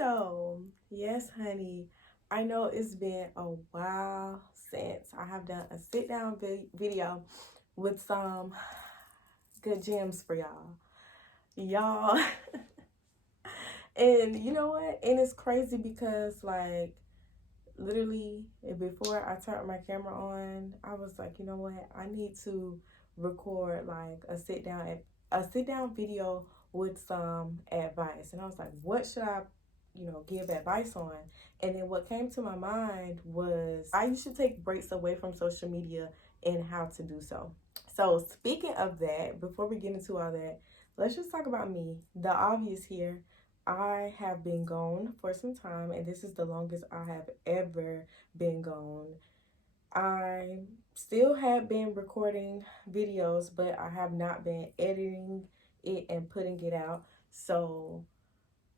So, yes, honey, I know it's been a while since I have done a sit down video with some good gems for y'all. Y'all, and you know what? And it's crazy because, like, literally, before I turned my camera on, I was like, you know what? I need to record like a sit down video with some advice. And I was like, what should I give advice on? And then what came to my mind was you should take breaks away from social media and how to do so. So speaking of that, before we get into all that, let's just talk about me. The obvious here. I have been gone for some time, and this is the longest I have ever been gone. I still have been recording videos, but I have not been editing it and putting it out. So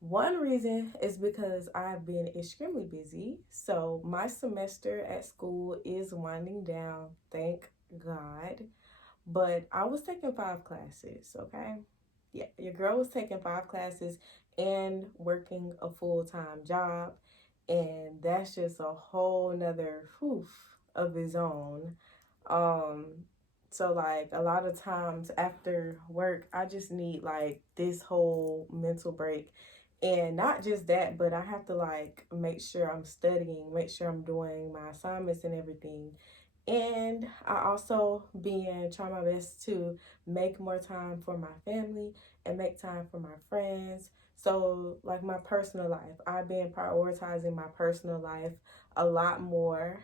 one reason is because I've been extremely busy. So my semester at school is winding down, thank God. But I was taking 5 classes, okay? Yeah, your girl was taking 5 classes and working a full-time job. And that's just a whole nother of its own. Um, so like a lot of times after work, I just need like this whole mental break. And not just that, but I have to like make sure I'm studying, make sure I'm doing my assignments and everything. And I also been trying my best to make more time for my family and make time for my friends. So like my personal life, I've been prioritizing my personal life a lot more,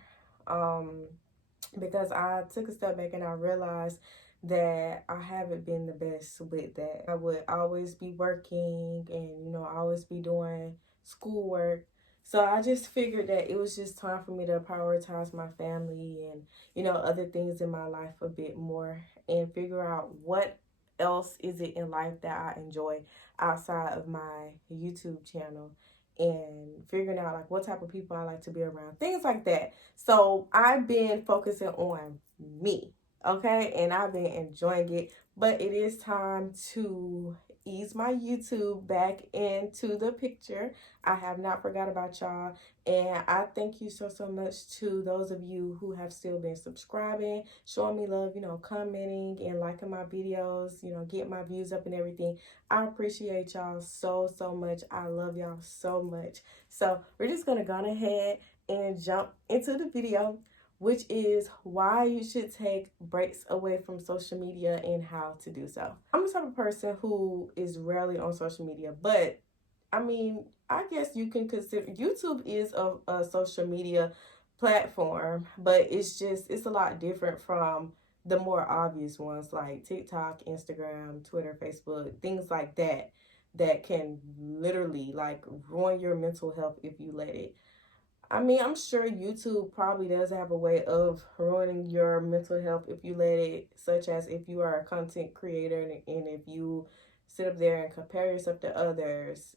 because I took a step back and I realized that I haven't been the best with that. I would always be working and, always be doing schoolwork. So I just figured that it was just time for me to prioritize my family and, other things in my life a bit more and figure out what else is it in life that I enjoy outside of my YouTube channel, and figuring out like what type of people I like to be around, things like that. So I've been focusing on me, okay? And I've been enjoying it, but it is time to ease my YouTube back into the picture. I have not forgot about y'all, and I thank you so much to those of you who have still been subscribing, showing me love, commenting and liking my videos, get my views up and everything. I appreciate y'all so much. I love y'all so much. So we're just gonna go ahead and jump into the video, which is why you should take breaks away from social media and how to do so. I'm the type of person who is rarely on social media, but I mean, I guess you can consider YouTube is a social media platform, but it's a lot different from the more obvious ones like TikTok, Instagram, Twitter, Facebook, things like that can literally like ruin your mental health if you let it. I mean, I'm sure YouTube probably does have a way of ruining your mental health if you let it, such as if you are a content creator and if you sit up there and compare yourself to others,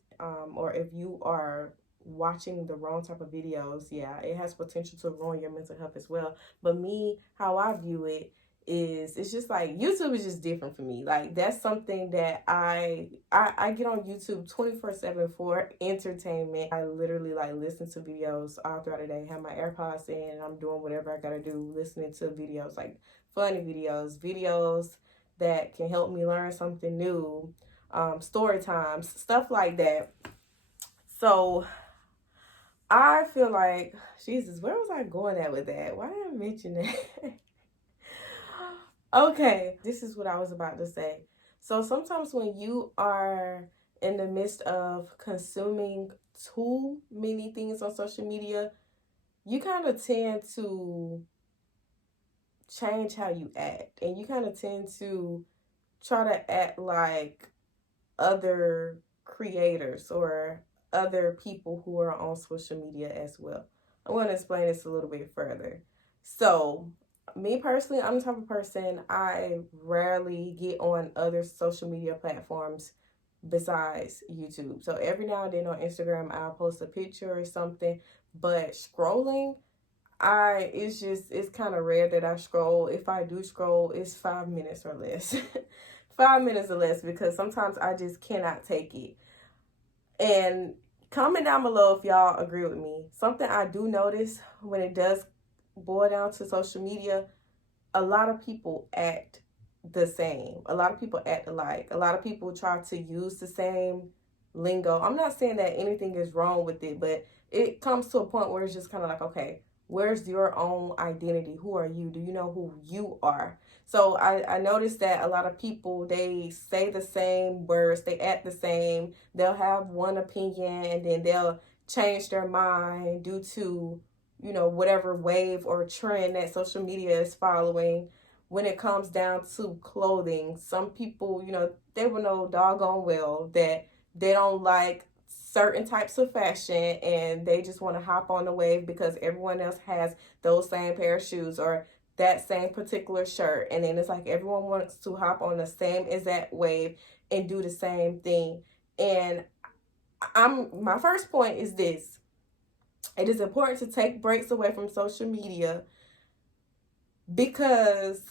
or if you are watching the wrong type of videos. Yeah, it has potential to ruin your mental health as well. But me, how I view it is, it's just like YouTube is just different for me. Like that's something that I get on YouTube 24/7 for entertainment. I literally like listen to videos all throughout the day, have my AirPods in, and I'm doing whatever I gotta do, listening to videos, like funny videos that can help me learn something new, story times, stuff like that. So I feel like, Jesus, where was I going at with that? Why did I mention that? Okay, this is what I was about to say. So sometimes when you are in the midst of consuming too many things on social media, you kind of tend to change how you act, and you kind of tend to try to act like other creators or other people who are on social media as well. I'm going to explain this a little bit further. So me personally, I'm the type of person, I rarely get on other social media platforms besides YouTube. So every now and then on Instagram, I'll post a picture or something, but scrolling, it's kind of rare that I scroll. If I do scroll, it's 5 minutes or less. 5 minutes or less, because sometimes I just cannot take it. And Comment down below if y'all agree with me. Something I do notice when it does boil down to social media, a lot of people act the same. A lot of people act alike. A lot of people try to use the same lingo. I'm not saying that anything is wrong with it, but it comes to a point where it's just kind of like, okay, where's your own identity? Who are you? Do you know who you are? So I noticed that a lot of people, they say the same words, they act the same, they'll have one opinion and then they'll change their mind due to, you know, whatever wave or trend that social media is following. When it comes down to clothing, some people, you know, they will know doggone well that they don't like certain types of fashion and they just want to hop on the wave because everyone else has those same pair of shoes or that same particular shirt. And then it's like everyone wants to hop on the same exact wave and do the same thing. And my first point is this: it is important to take breaks away from social media because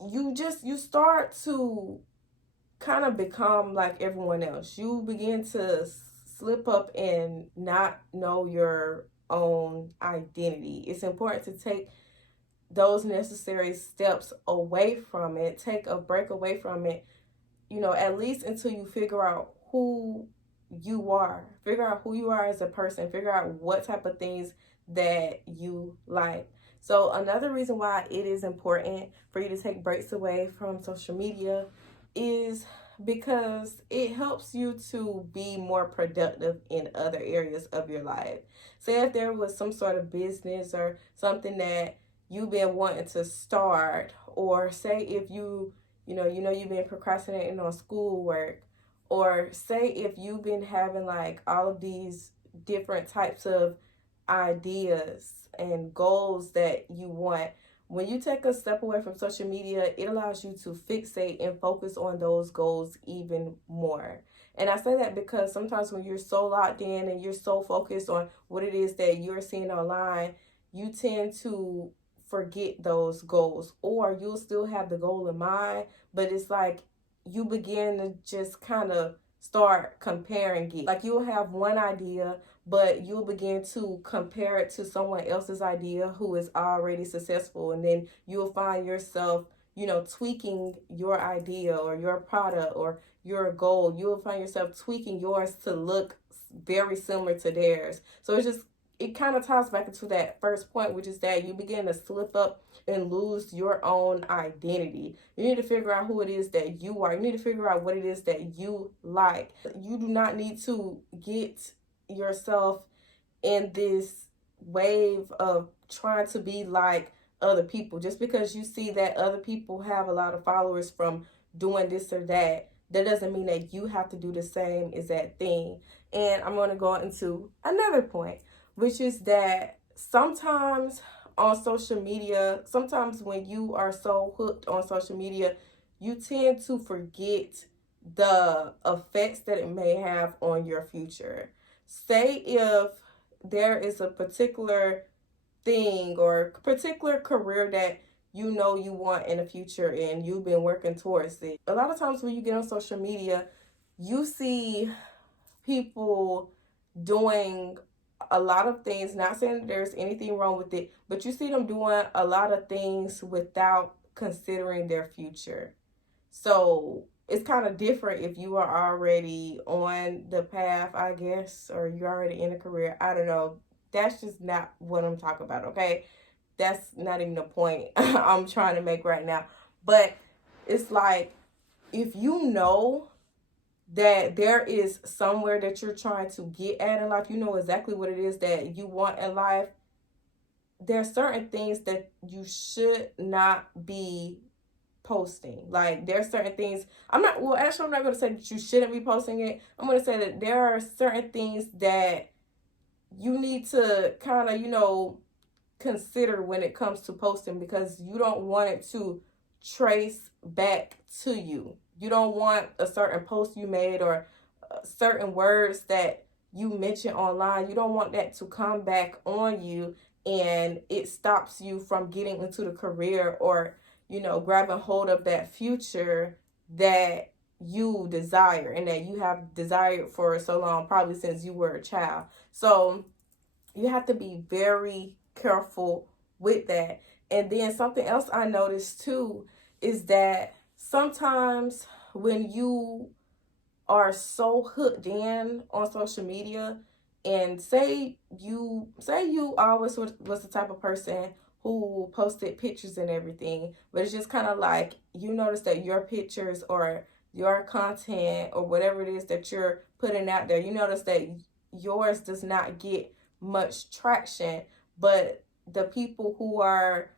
you start to kind of become like everyone else. You begin to slip up and not know your own identity. It's important to take those necessary steps away from it, take a break away from it, you know, at least until you figure out who you are. Figure out who you are as a person. Figure out what type of things that you like. So another reason why it is important for you to take breaks away from social media is because it helps you to be more productive in other areas of your life. Say if there was some sort of business or something that you've been wanting to start, or say if you know you've been procrastinating on schoolwork, or say if you've been having like all of these different types of ideas and goals that you want. When you take a step away from social media, it allows you to fixate and focus on those goals even more. And I say that because sometimes when you're so locked in and you're so focused on what it is that you're seeing online, you tend to forget those goals, or you'll still have the goal in mind, but it's like you begin to just kind of start comparing it. Like you'll have one idea, but you'll begin to compare it to someone else's idea who is already successful. And then you'll find yourself, you know, tweaking your idea or your product or your goal. You'll find yourself tweaking yours to look very similar to theirs. So it kind of ties back into that first point, which is that you begin to slip up and lose your own identity. You need to figure out who it is that you are. You need to figure out what it is that you like. You do not need to get yourself in this wave of trying to be like other people. Just because you see that other people have a lot of followers from doing this or that, that doesn't mean that you have to do the same exact thing. And I'm going to go into another point, which is that sometimes on social media, sometimes when you are so hooked on social media, you tend to forget the effects that it may have on your future. Say if there is a particular thing or particular career that you know you want in the future and you've been working towards it. A lot of times when you get on social media, you see people doing a lot of things, not saying that there's anything wrong with it, but you see them doing a lot of things without considering their future. So it's kind of different if you are already on the path, I guess, or you're already in a career. I don't know. That's just not what I'm talking about, okay? That's not even the point I'm trying to make right now. But it's like, if you know that there is somewhere that you're trying to get at in life, you know exactly what it is that you want in life, there are certain things that you should not be posting. Like there are certain things, I'm not going to say that you shouldn't be posting it. I'm going to say that there are certain things that you need to kind of, you know, consider when it comes to posting, because you don't want it to trace back to you. You don't want a certain post you made or certain words that you mention online. You don't want that to come back on you and it stops you from getting into the career or, you know, grabbing hold of that future that you desire and that you have desired for so long, probably since you were a child. So you have to be very careful with that. And then something else I noticed too is that sometimes when you are so hooked in on social media, and say you always was the type of person who posted pictures and everything, but it's just kind of like you notice that your pictures or your content or whatever it is that you're putting out there, you notice that yours does not get much traction, but the people who are,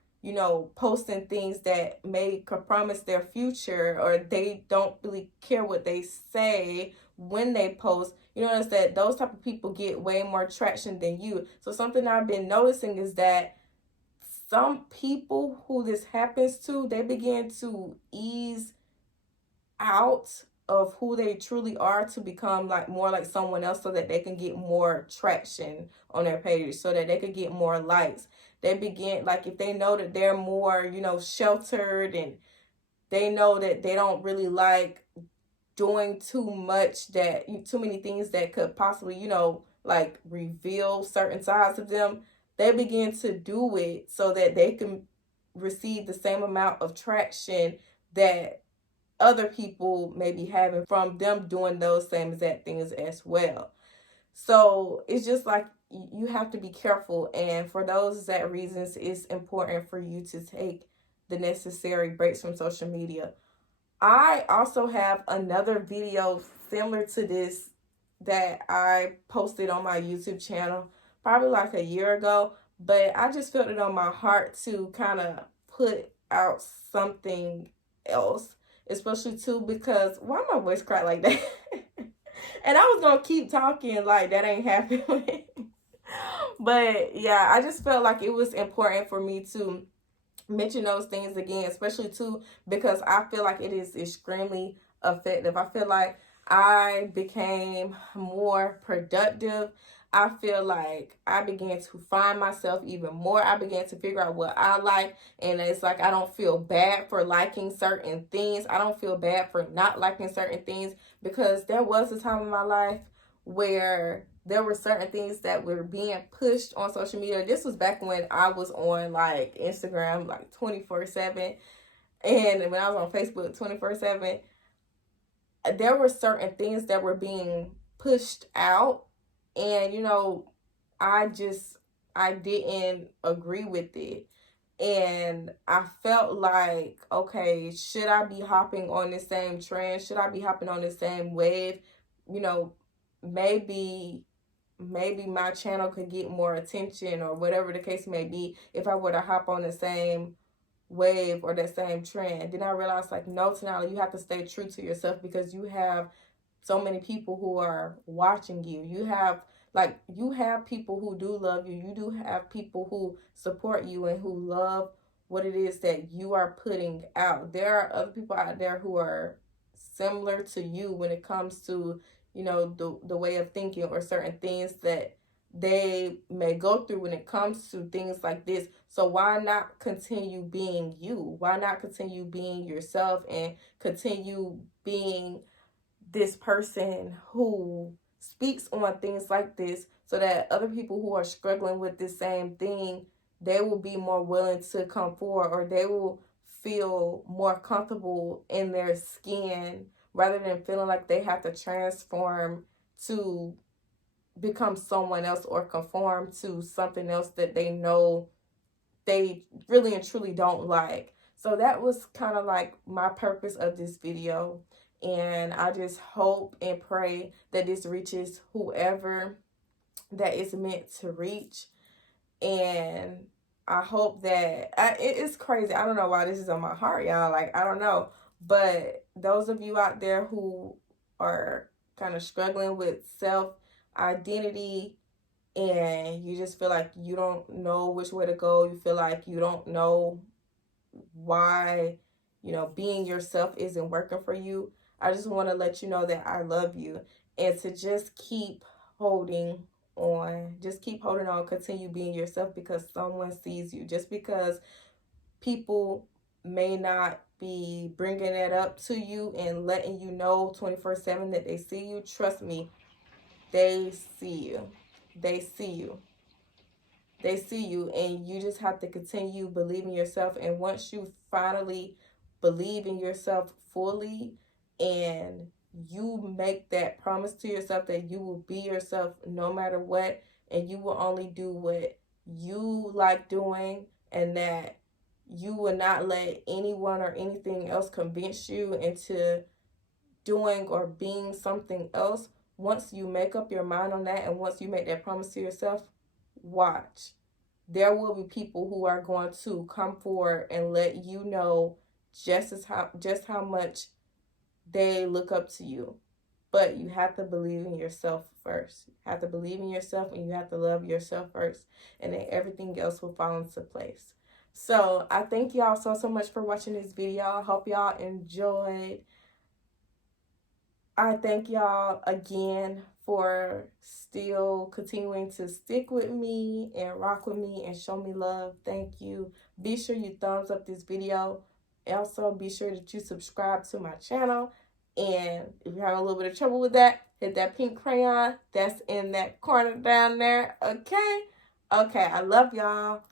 posting things that may compromise their future, or they don't really care what they say when they post, you notice that those type of people get way more traction than you. So something I've been noticing is that some people who this happens to, they begin to ease out of who they truly are to become like more like someone else, so that they can get more traction on their page, so that they could get more likes. They begin, like, if they know that they're more, sheltered, and they know that they don't really like doing too many things that could possibly, like reveal certain sides of them, they begin to do it so that they can receive the same amount of traction that other people may be having from them doing those same exact things as well. So it's just like you have to be careful. And for those exact reasons, it's important for you to take the necessary breaks from social media. I also have another video similar to this that I posted on my YouTube channel probably like a year ago, but I just felt it on my heart to kind of put out something else, especially too because why my voice crack like that? And I was gonna keep talking like that ain't happening. But yeah, I just felt like it was important for me to mention those things again, especially too because I feel like it is extremely effective. I feel like I became more productive. I feel like I began to find myself even more. I began to figure out what I like, and it's like I don't feel bad for liking certain things. I don't feel bad for not liking certain things, because there was a time in my life where there were certain things that were being pushed on social media. This was back when I was on like Instagram like 24/7, and when I was on Facebook 24/7. There were certain things that were being pushed out, and I didn't agree with it. And I felt like, okay, should I be hopping on the same trend? Should I be hopping on the same wave? You know, maybe my channel could get more attention, or whatever the case may be, if I were to hop on the same wave or that same trend. Then I realized, like, no, Tanala, you have to stay true to yourself, because you have so many people who are watching you. You have people who do love you. You do have people who support you and who love what it is that you are putting out. There are other people out there who are similar to you when it comes to, the way of thinking, or certain things that they may go through when it comes to things like this. So why not continue being you? Why not continue being yourself and continue being this person who speaks on things like this, so that other people who are struggling with the same thing, they will be more willing to come forward, or they will feel more comfortable in their skin, rather than feeling like they have to transform to become someone else, or conform to something else that they know they really and truly don't like. So that was kind of like my purpose of this video. And I just hope and pray that this reaches whoever that is meant to reach. And I hope that it's crazy. I don't know why this is on my heart, y'all. Like, I don't know. But those of you out there who are kind of struggling with self-identity, and you just feel like you don't know which way to go, you feel like you don't know why, being yourself isn't working for you, I just want to let you know that I love you, and to just keep holding on. Just keep holding on. Continue being yourself, because someone sees you. Just because people may not be bringing that up to you and letting you know 24/7 that they see you, trust me, they see you. They see you. They see you, and you just have to continue believing yourself. And once you finally believe in yourself fully and you make that promise to yourself that you will be yourself no matter what, and you will only do what you like doing, and that you will not let anyone or anything else convince you into doing or being something else. Once you make up your mind on that, and once you make that promise to yourself, watch, there will be people who are going to come forward and let you know just how much they look up to you. But you have to believe in yourself first. You have to believe in yourself, and you have to love yourself first, and then everything else will fall into place. So I thank y'all so much for watching this video. I hope y'all enjoyed. I thank y'all again for still continuing to stick with me and rock with me and show me love. Thank you. Be sure you thumbs up this video. Also, be sure that you subscribe to my channel. And if you're having a little bit of trouble with that, hit that pink crayon that's in that corner down there. Okay? Okay, I love y'all.